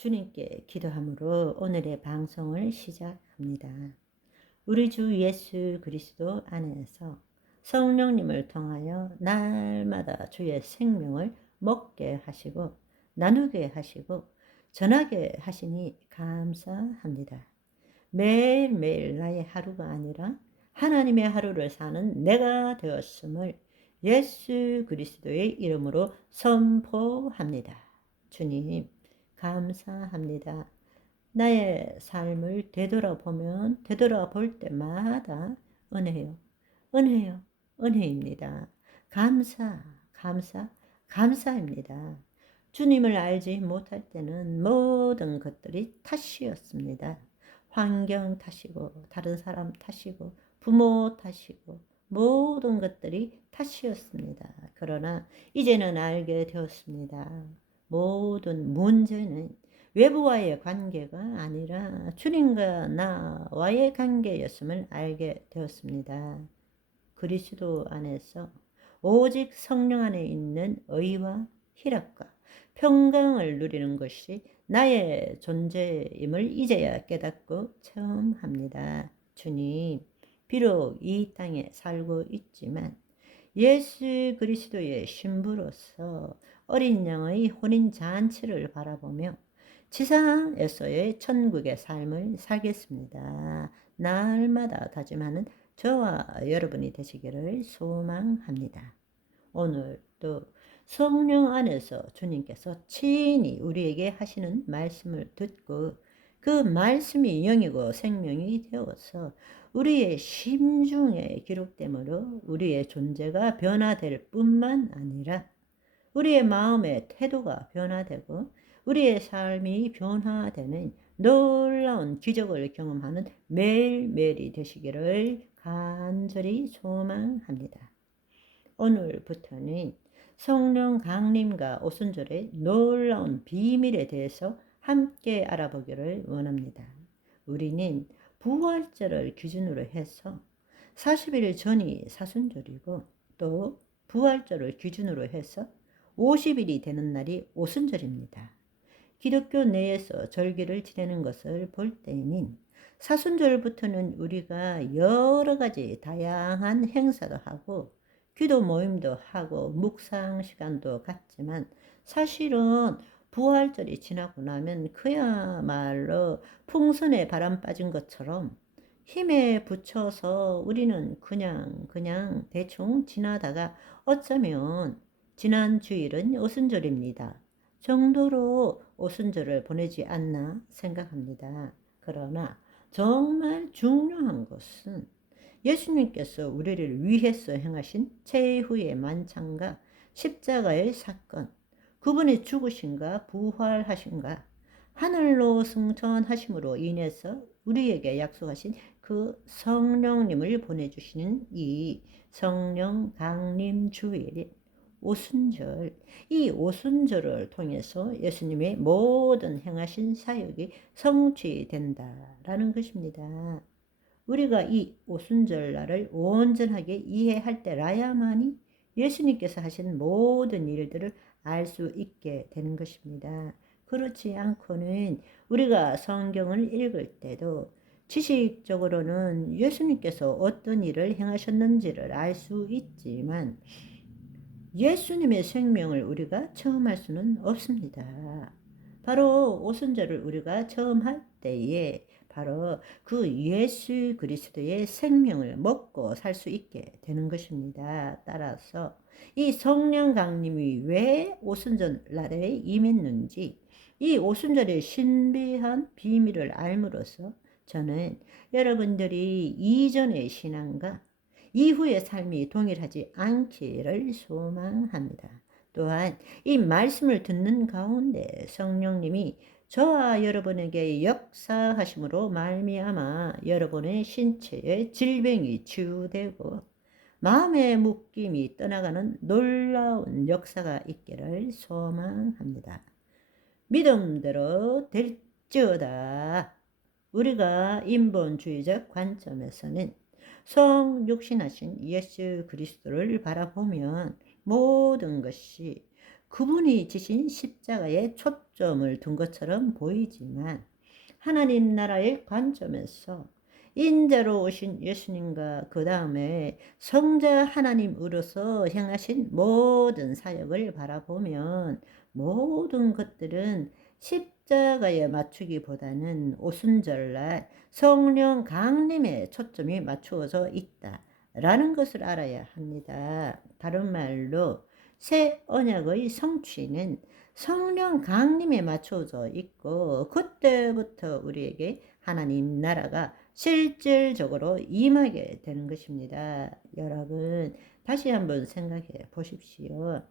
주님께 기도함으로 오늘의 방송을 시작합니다. 우리 주 예수 그리스도 안에서 성령님을 통하여 날마다 주의 생명을 먹게 하시고 나누게 하시고 전하게 하시니 감사합니다. 매일매일 나의 하루가 아니라 하나님의 하루를 사는 내가 되었음을 예수 그리스도의 이름으로 선포합니다. 주님, 감사합니다. 나의 삶을 되돌아보면 되돌아볼 때마다 은혜요, 은혜요, 은혜입니다. 감사, 감사, 감사입니다. 주님을 알지 못할 때는 모든 것들이 탓이었습니다. 환경 탓이고 다른 사람 탓이고 부모 탓이고 모든 것들이 탓이었습니다. 그러나 이제는 알게 되었습니다. 모든 문제는 외부와의 관계가 아니라 주님과 나와의 관계였음을 알게 되었습니다. 그리스도 안에서 오직 성령 안에 있는 의와 희락과 평강을 누리는 것이 나의 존재임을 이제야 깨닫고 체험합니다. 주님, 비록 이 땅에 살고 있지만 예수 그리스도의 신부로서 어린 양의 혼인 잔치를 바라보며 지상에서의 천국의 삶을 살겠습니다. 날마다 다짐하는 저와 여러분이 되시기를 소망합니다. 오늘도 성령 안에서 주님께서 친히 우리에게 하시는 말씀을 듣고 그 말씀이 영이고 생명이 되어서 우리의 심중에 기록되므로 우리의 존재가 변화될 뿐만 아니라 우리의 마음의 태도가 변화되고 우리의 삶이 변화되는 놀라운 기적을 경험하는 매일매일이 되시기를 간절히 소망합니다. 오늘부터는 성령 강림과 오순절의 놀라운 비밀에 대해서 함께 알아보기를 원합니다. 우리는 부활절을 기준으로 해서 40일 전이 사순절이고 또 부활절을 기준으로 해서 50일이 되는 날이 오순절입니다. 기독교 내에서 절기를 지내는 것을 볼 때에는 사순절부터는 우리가 여러 가지 다양한 행사도 하고 기도 모임도 하고 묵상 시간도 갖지만 사실은 부활절이 지나고 나면 그야말로 풍선에 바람 빠진 것처럼 힘에 부쳐서 우리는 그냥 대충 지나다가 어쩌면 지난 주일은 오순절입니다 정도로 오순절을 보내지 않나 생각합니다. 그러나 정말 중요한 것은 예수님께서 우리를 위해서 행하신 최후의 만찬과 십자가의 사건, 그분의 죽으심과 부활하심과 하늘로 승천하심으로 인해서 우리에게 약속하신 그 성령님을 보내주시는 이 성령 강림 주일 오순절, 이 오순절을 통해서 예수님의 모든 행하신 사역이 성취된다라는 것입니다. 우리가 이 오순절 날을 온전하게 이해할 때라야만이 예수님께서 하신 모든 일들을 알 수 있게 되는 것입니다. 그렇지 않고는 우리가 성경을 읽을 때도 지식적으로는 예수님께서 어떤 일을 행하셨는지를 알 수 있지만 예수님의 생명을 우리가 체험할 수는 없습니다. 바로 오순절을 우리가 처음 할 때에 바로 그 예수 그리스도의 생명을 먹고 살 수 있게 되는 것입니다. 따라서 이 성령 강림이 왜 오순절 날에 임했는지 이 오순절의 신비한 비밀을 알므로써 저는 여러분들이 이전의 신앙과 이후의 삶이 동일하지 않기를 소망합니다. 또한 이 말씀을 듣는 가운데 성령님이 저와 여러분에게 역사하심으로 말미암아 여러분의 신체의 질병이 치유되고 마음의 묶임이 떠나가는 놀라운 역사가 있기를 소망합니다. 믿음대로 될지어다. 우리가 인본주의적 관점에서는 성육신하신 예수 그리스도를 바라보면 모든 것이 그분이 지신 십자가에 초점을 둔 것처럼 보이지만 하나님 나라의 관점에서 인자로 오신 예수님과 그 다음에 성자 하나님으로서 행하신 모든 사역을 바라보면 모든 것들은 십자가에 맞추기보다는 오순절날 성령 강림에 초점이 맞추어져 있다라는 것을 알아야 합니다. 다른 말로 새 언약의 성취는 성령 강림에 맞춰져 있고 그때부터 우리에게 하나님 나라가 실질적으로 임하게 되는 것입니다. 여러분 다시 한번 생각해 보십시오.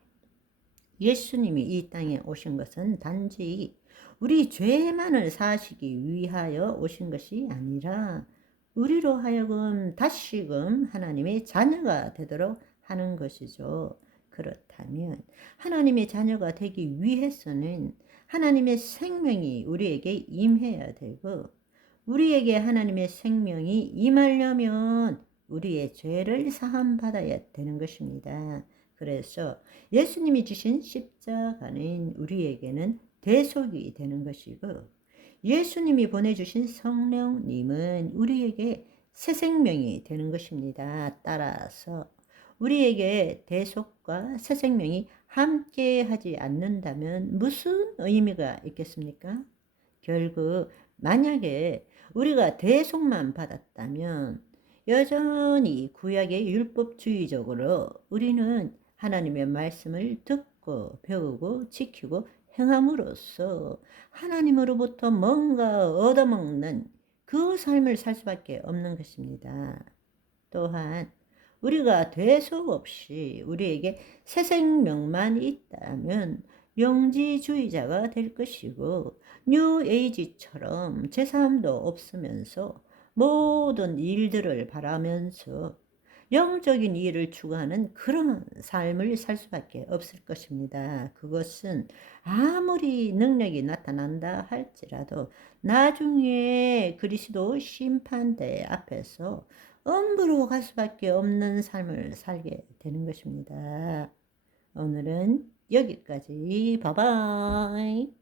예수님이 이 땅에 오신 것은 단지 우리 죄만을 사하시기 위하여 오신 것이 아니라 우리로 하여금 다시금 하나님의 자녀가 되도록 하는 것이죠. 그렇다면 하나님의 자녀가 되기 위해서는 하나님의 생명이 우리에게 임해야 되고 우리에게 하나님의 생명이 임하려면 우리의 죄를 사함받아야 되는 것입니다. 그래서 예수님이 지신 십자가는 우리에게는 대속이 되는 것이고 예수님이 보내주신 성령님은 우리에게 새 생명이 되는 것입니다. 따라서 우리에게 대속과 새 생명이 함께 하지 않는다면 무슨 의미가 있겠습니까? 결국 만약에 우리가 대속만 받았다면 여전히 구약의 율법주의적으로 우리는 하나님의 말씀을 듣고 배우고 지키고 행함으로써 하나님으로부터 뭔가 얻어먹는 그 삶을 살 수밖에 없는 것입니다. 또한 우리가 대속 없이 우리에게 새 생명만 있다면 영지주의자가 될 것이고 뉴에이지처럼 제3도 없으면서 모든 일들을 바라면서 영적인 일을 추구하는 그런 삶을 살 수밖에 없을 것입니다. 그것은 아무리 능력이 나타난다 할지라도 나중에 그리스도 심판대 앞에서 엄부로 갈 수밖에 없는 삶을 살게 되는 것입니다. 오늘은 여기까지. 바이바이.